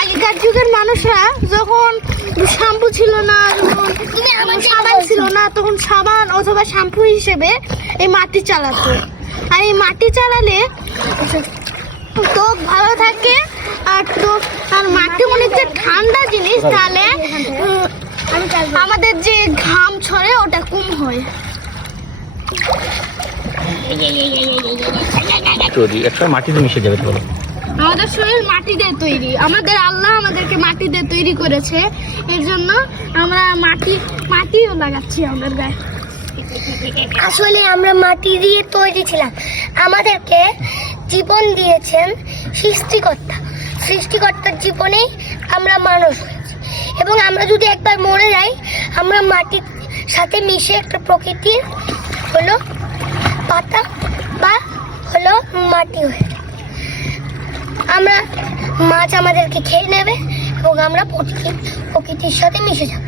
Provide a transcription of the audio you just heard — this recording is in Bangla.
আগেকার যুগের মানুষরা যখন শ্যাম্পু ছিল না, যখন সাবান ছিল না, তখন সাবান অথবা শ্যাম্পু হিসেবে এই মাটি চালাতো। আর এই মাটি চালালে ত্বক ভালো থাকে। আর মাটি মনে হচ্ছে ঠান্ডা জিনিস, তাহলে আমাদের যে ঘাম ছড়ে ওটা কম হয়। একসময় মাটিতে মিশে যাবে। বলো, আমাদের শরীর মাটি দিয়ে তৈরি, আমাদের আল্লাহ আমাদেরকে মাটি দিয়ে তৈরি করেছে, এর জন্য আমরা মাটিও লাগাচ্ছি আমাদের গায়ে। আসলে আমরা মাটি দিয়ে তৈরি ছিলাম, আমাদেরকে জীবন দিয়েছেন সৃষ্টিকর্তার জীবনেই আমরা মানুষ হয়েছি। এবং আমরা যদি একবার মরে যাই, আমরা মাটির সাথে মিশে একটা প্রকৃতির হলো পাতা বা হলো মাটি হয়ে যাবে। আমরা মাছ আমাদেরকে খেয়ে নেবে এবং আমরা প্রকৃতির সাথে মিশে যাব।